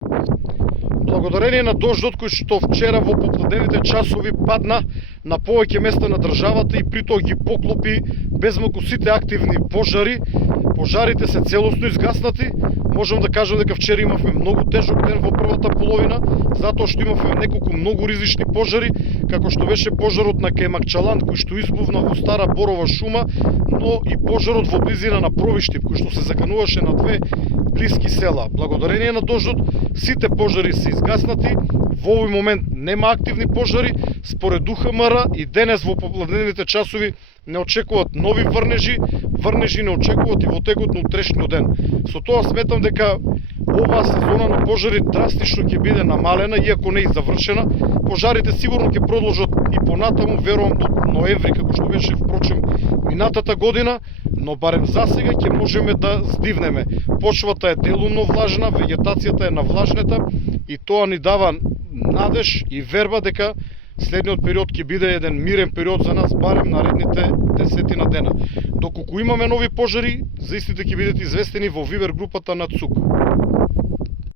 Благодарение на дождот кој што вчера во попладневните часови падна на повеќе места на државата и при тоа ги поклопи безмалку сите активни пожари, пожарите се целосно изгаснати. Можам да кажам дека вчера имавме многу тежок ден во првата половина, затоа што имавме неколку многу ризични пожари, како што беше пожарот на Кајмакчалан кој што избувна во Стара Борова шума, но и пожарот во близина на Провиштип кој што се закануваше на две блиски села. Благодарение на дождот сите пожари се изгаснати. Во овој момент нема активни пожари. Според УХМР и денес во попладневните часови не очекуваат нови врнежи. Врнежи не очекуваат и во текот на утрешниот ден. Со тоа сметам дека оваа сезона на пожари драстично ќе биде намалена, иако не и завршена. Пожарите сигурно ќе продолжат и понатаму, верувам до ноември, како што беше впрочем минатата година, но барем за сега ќе можеме да здивнеме. Почвата е делумно влажна, вегетацијата е навлажнета и тоа ни дава надеж и верба дека следниот период ќе биде еден мирен период за нас, барем наредните десетина дена. Доколку имаме нови пожари, за истите ќе бидете известени во Вибер групата на ЦУК.